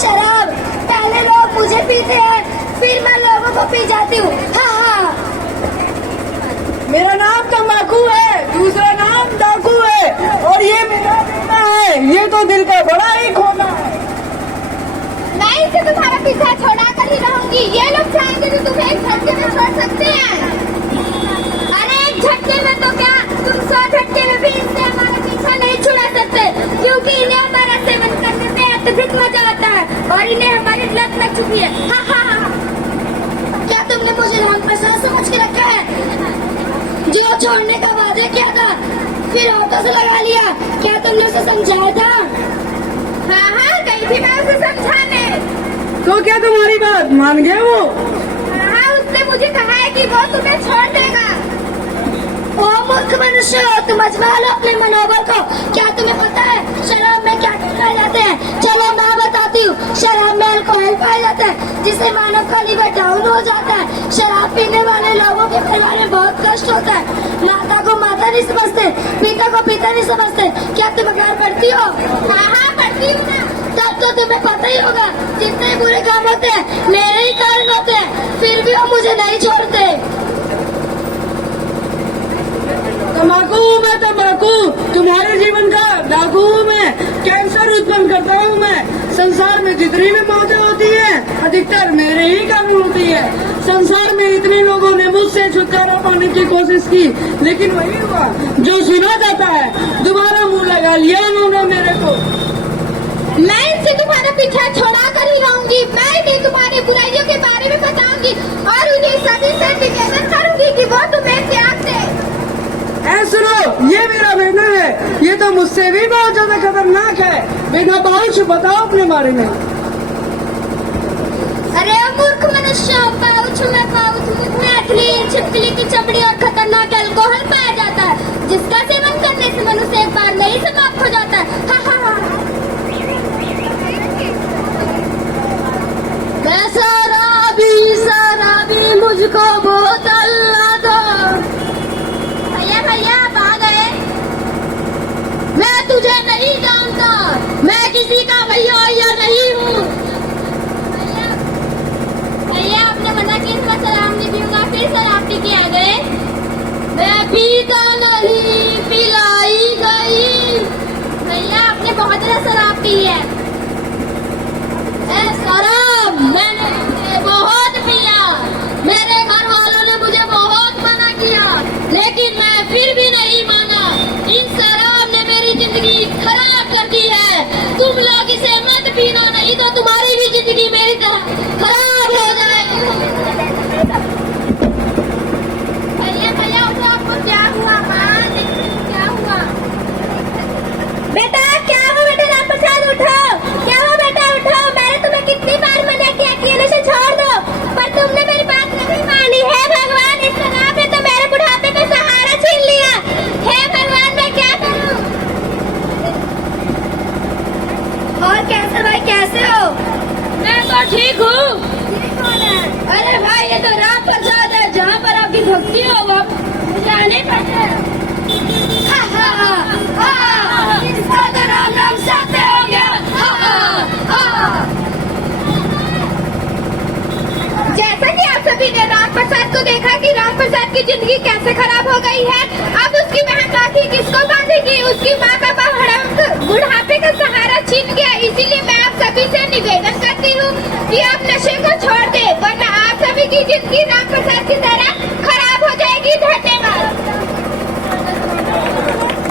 शराब। पहले लोग मुझे पीते हैं, फिर मैं लोगों को पी जाती हूँ। हाँ हाँ। मेरा नाम तंबाकू है, दूसरा नाम डाकू है, और ये मेरा बेटा है। ये तो दिल का बड़ा ही खोना है। मैं इसे तुम्हारा पीछा छोड़ा कर ही रहूंगी। ये लोग चाहेंगे तो तुम्हें एक झटके में छोड़ सकते हैं। अरे एक झटके में तो क्या, तुम 100 झटके में भी इनसे हमारा पीछा नहीं छुड़ा सकते, क्योंकि इन्हें हमारा सेवन करने में अत्यधिक मजा आता है और इन्हें हमारी लत लग चुकी है। हाँ हाँ हाँ। क्या तुमने मुझे राम प्रसाद समझ के रखा है, जो छोड़ने का वादा किया था फिर ऑटो से लगा लिया? क्या तुमने उसे समझाया था? हाँ हाँ, गई थी मैं उसे समझाने। तो क्या तुम्हारी बात मान गया वो? हाँ, उसने मुझे कहा है कि वो तुम्हें छोड़ देगा। ओ मूर्ख मनुष्य, तुम आजमा लो अपने मनोबल को। क्या तुम्हें पता है शराब में क्या क्या पाए जाते हैं? चलो मैं बताती हूँ। शराब में अल्कोहल पाया जाता है, जिससे मानव का लीवर डाउन हो जाता है। शराब पीने वाले लोगों के परिवार में बहुत कष्ट होता है। माता को माता नहीं समझते, पिता को पिता नहीं समझते। क्या तुम अखबार पढ़ती हो? हाँ पढ़ती हूँ ना। तब तो तुम्हें पता ही होगा, जितने बुरे काम होते हैं मेरे ही कारण होते हैं, फिर भी वो मुझे नहीं छोड़ते। तंबाकू मैं तंबाकू, तुम्हारे जीवन का डाकू हूँ मैं। कैंसर उत्पन्न करता हूँ मैं। संसार में जितनी भी मौतें होती है अधिकतर मेरे ही कारण होती है। संसार में इतने लोगों ने मुझसे छुटकारा पाने की कोशिश की, लेकिन वही हुआ जो सुना जाता है। दोबारा मुंह लगा लिया उन्होंने मेरे को। मैं इनसे तुम्हारा पीछा छोड़ा कर ही रहूंगी। मैं इन्हें तुम्हारी बुराइयों के बारे में बताऊंगी और उन्हें सभी से निवेदन करूंगी कि वो तुम्हें त्याग दे। सुनो, ये मेरा बेटा है, ये तो मुझसे भी बहुत ज्यादा खतरनाक है। बेटा पाउच बताओ अपने बारे में। अरे मूर्ख मनुष्य, पाउच में पाउच में एथिलीन, छिपकली की चमड़ी और खतरनाक अल्कोहल पाया जाता है, जिसका सेवन करने से मनुष्य एक बार में ही समाप्त हो जाता है। हाँ हाँ हाँ। शराबी मुझको बोतल ला दो। भैया भैया आप आ गए। मैं तुझे नहीं जानता, मैं किसी का भैया या नहीं हूँ। भैया आपने मना किया, मैं सलाम नहीं दूंगा, फिर शराब पी के आ गए। मैं पीता नहीं, पिलाई गई। भैया आपने बहुत ज्यादा शराब पी है। शराब मैंने बहुत पिया, मेरे घर वालों ने मुझे बहुत मना किया, लेकिन मैं फिर भी नहीं माना। इन शराब ने मेरी जिंदगी खराब कर दी है। तुम लोग इसे मत पीना, नहीं तो तुम्हारी भी जिंदगी मेरी तरह खराब हो जाएगी। भैया भैया उठो, आपको क्या हुआ? क्या हुआ बेटा? क्या हुआ बेटा? राम प्रसाद उठो। क्या हुआ बेटा? उठो। मैंने तुम्हें कितनी बार मना किया कि ये नशा छोड़ दो, पर तुमने मेरी बात नहीं मानी। है भगवान, इस शराब ने तो मेरे बुढ़ापे का सहारा छीन लिया। हे भगवान, मैं क्या करूं? और कैसे भाई, कैसे हो? मैं तो ठीक हूँ। अरे भाई, ये तो राम प्रसाद है। जहाँ पर आपकी भक्ति हो वो मुझे आने पड़ता है। इसका तो नाम सत्य हो गया। जैसा कि आप सभी ने राम प्रसाद को देखा कि राम प्रसाद की जिंदगी कैसे खराब हो गई है। अब उसकी बहन राखी किसको बांधेगी? उसकी माँ का बुढ़ापे का सहारा छीन गया। इसीलिए मैं आप सभी से निवेदन करती हूँ कि आप नशे को छोड़ दे, वरना आप सभी की जिंदगी राम प्रसाद की तरह